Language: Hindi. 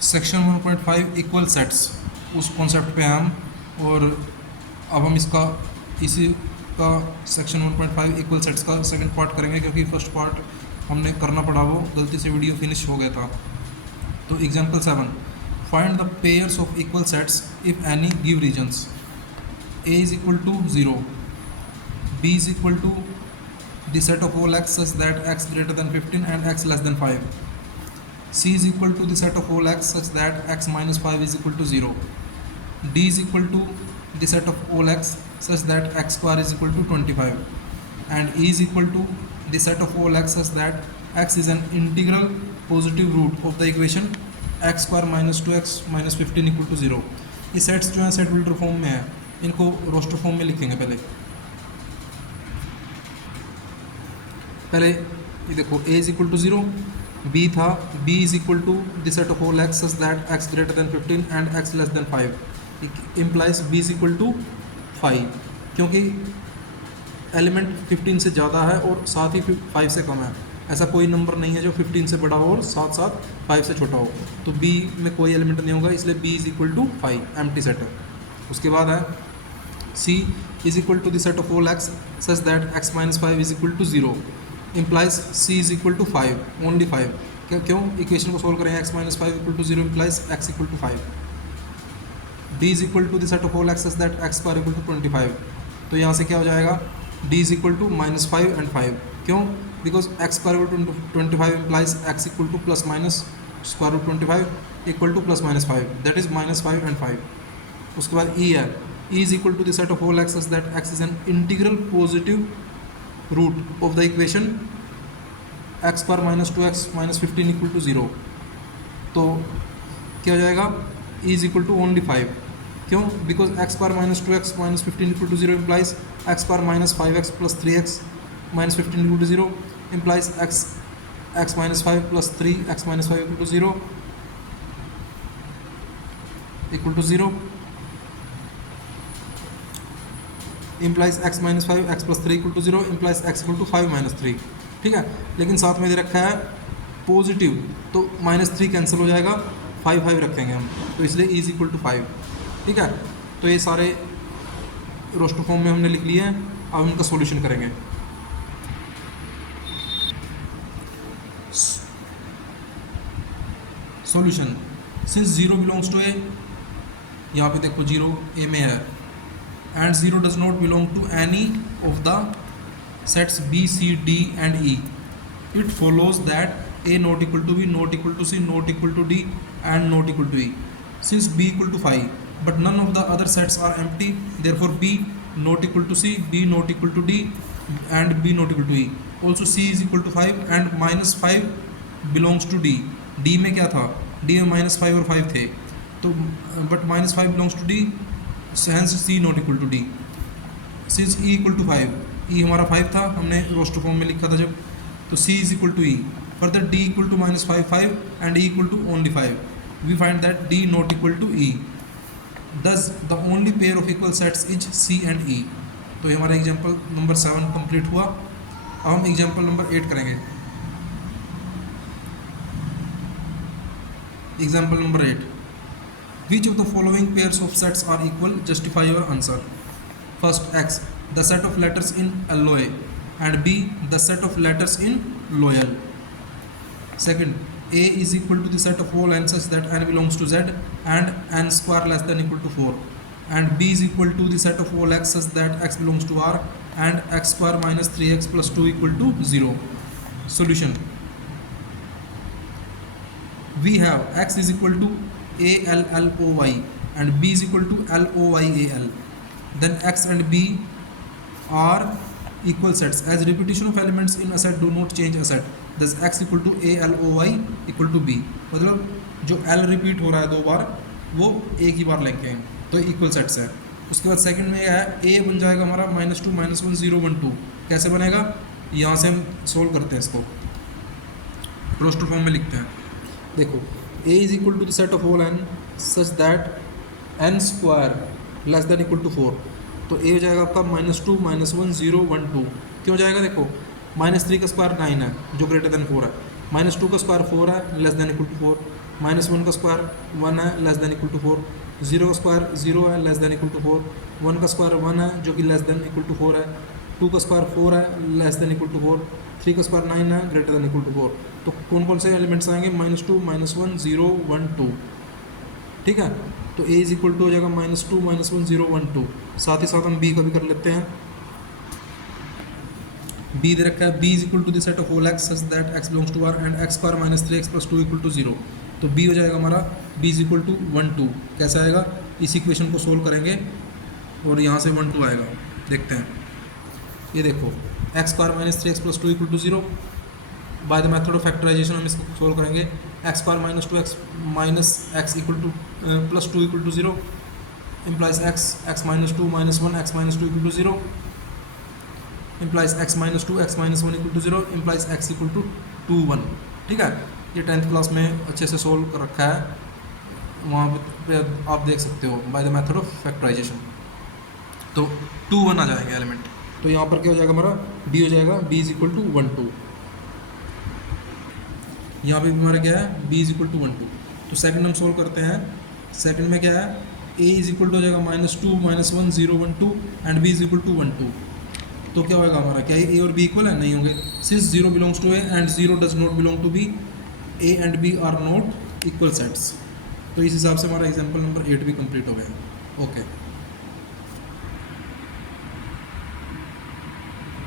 सेक्शन 1.5 इक्वल सेट्स, उस कॉन्सेप्ट पे हैं हम। और अब हम इसी का सेक्शन 1.5 इक्वल सेट्स का सेकंड पार्ट करेंगे, क्योंकि फर्स्ट पार्ट हमने करना पड़ा, वो गलती से वीडियो फिनिश हो गया था। तो example 7, find the pairs of equal sets if any give reasons. A is equal to 0, B is equal to the set of all x such that x greater than 15 and x less than 5. C is equal to the set of all x such that x minus 5 is equal to 0. D is equal to the set of all x such that x square is equal to 25. And E is equal to the set of all x such that x is an integral positive root of the equation x square minus 2x minus 15 equal to 0. ये सेट्स जो हैं सेट बिल्डर फॉर्म में है, इनको रोस्टर फॉर्म में लिखेंगे। पहले ये देखो, a is equal to 0, b था, b is equal to the set of all x such that x greater than 15 and x less than 5 implies b is equal to 5, क्योंकि एलिमेंट 15 से ज़्यादा है और साथ ही 5 से कम है। ऐसा कोई नंबर नहीं है जो 15 से बड़ा हो और साथ साथ 5 से छोटा हो, तो b में कोई एलिमेंट नहीं होगा, इसलिए b is equal to 5, empty set है। उसके बाद है c is equal to the set of all x such that x minus 5 is equal to 0 implies c is equal to 5, only 5। क्यों? इक्वेशन को सोल्व करेंगे, x minus 5 equal to 0 implies x equal to 5। d is equal to the set of all x such that x square equal to 25, तो यहाँ से क्या हो जाएगा, d is equal to minus 5 and 5। क्यों? Because x square equal to 25 implies x equal to plus minus square root 25 equal to plus minus 5, that is minus 5 and 5। उसके बाद e है, e is equal to the set of all x such that x is an integral positive root of the equation x square minus 2x minus 15 equal to 0। तो क्या हो जाएगा, e is equal to only 5। क्यों? Because x square minus 2x minus 15 equal to 0 implies x square minus 5x plus 3x minus 15 equal to 0 implies x minus 5 plus 3x minus 5 equal to 0 equal to 0 implies x minus 5 x plus 3 equal to 0 implies x equal to 5 minus 3। ठीक है, लेकिन साथ में दे रखा है पॉजिटिव, तो माइनस 3 कैंसिल हो जाएगा, 5 5 रखेंगे हम, तो इसलिए e इज इक्वल टू 5। ठीक है, तो ये सारे रोस्टर फॉर्म में हमने लिख लिए हैं। अब उनका सॉल्यूशन करेंगे। Solution, since 0 belongs to a, यहाँ पे देखो 0 a में है, and 0 does not belong to any of the sets b, c, d and e, it follows that a not equal to b, not equal to c, not equal to d and not equal to e. Since b equal to 5 but none of the other sets are empty, therefore b not equal to c, b not equal to d and b not equal to e. Also c is equal to 5 and minus 5 belongs to d। d में क्या था, d में minus 5 और 5 थे, तो but minus 5 belongs to d, hence c not equal to d। since e equal to 5, e हमारा 5 था, हमने रोस्टर फॉर्म में लिखा था जब, तो c is equal to e। further d equal to minus 5 5 and e equal to only 5, we find that d not equal to e। thus the only pair of equal sets is c and e। तो ये हमारा एग्जाम्पल नंबर 7 कंप्लीट हुआ। अब हम एग्जाम्पल नंबर 8 करेंगे। Example number 8, which of the following pairs of sets are equal? Justify your answer. First, x, the set of letters in alloy, and b, the set of letters in loyal. Second, a is equal to the set of all n such that n belongs to z and n square less than equal to 4, and b is equal to the set of all x such that x belongs to r and x square minus 3x plus 2 equal to 0. Solution, we have x is equal to ALLOY and b is equal to LOYAL, then x and b are equal sets as repetition of elements in a set do not change a set, thus x equal to ALOY equal to b। मतलब जो l रिपीट हो रहा है 2 बार वो एक ही बार लेंगे, तो इक्वल सेट्स है। उसके बाद सेकंड में है a बन जाएगा हमारा -2 -1 0 1 2। कैसे बनेगा, यहाँ से हम सोल्व करते हैं इसको, रोस्टर फॉर्म में लिखते हैं। देखो, a is equal to the set of all n such that n square less than equal to 4, तो a हो जाएगा आपका -2 -1 0 1 2। क्यों जाएगा, देखो -3 का स्क्वायर 9 है जो ग्रेटर देन 4 है, -2 का स्क्वायर 4 है less than equal to 4, minus one का स्क्वायर 1 है लेस देन इक्वल टू 4, 0 का स्क्वायर 0 है लेस देन इक्वल टू 4, 1 का स्क्वायर 1 है जो कि लेस देन इक्वल टू 4 है, 2 का स्क्वायर 4 है लेस देन इक्वल टू 4, 3 का स्क्वायर 9 है ग्रेटर देन इक्वल टू 4। तो कौन कौन से एलिमेंट्स आएंगे, -2 -1 0 1 2। ठीक है, तो a इज इक्वल टू हो जाएगा -2 -1 0 1 2। साथ ही साथ हम b का भी कर लेते हैं। b दे रखा है, b is equal to the set of whole x such that x belongs to R and x square -3x + 2 equal to 0। तो b हो जाएगा हमारा b इज इक्वल टू 1 2। कैसा आएगा, इस इक्वेशन को सोल्व करेंगे और यहाँ से 1 2 आएगा। देखते हैं, ये देखो x square -3x + 2 equal to 0। By the method of factorization हम इसको सोल्व करेंगे। x square -2x minus x equal to + 2 equal to 0 implies x -2 -1 x -2 equal to 0 implies x -2 x -1 equal to 0 implies x equal to 2 1। ठीक है, ये 10th क्लास में अच्छे से सोल्व कर रखा है, वहाँ पे आप देख सकते हो by the method of factorization. तो 2 1 आ जाएंगे एलिमेंट। तो यहाँ पर क्या हो जाएगा हमारा, b हो जाएगा b इज इक्वल टू 1 2। यहाँ पे हमारा क्या है, b इज इक्वल टू 1 2। तो सेकंड हम सोल्व करते हैं। सेकंड में क्या है, a इज इक्वल टू हो जाएगा -2 -1 0 1 2 and b is equal to 1 2। तो क्या होगा हमारा, क्या a और b इक्वल है, नहीं होंगे। Since 0 belongs to a and 0 does not belong to b, a and b are not equal sets. तो इस हिसाब से हमारा एग्जाम्पल नंबर 8 भी कंप्लीट हो गया। ओके।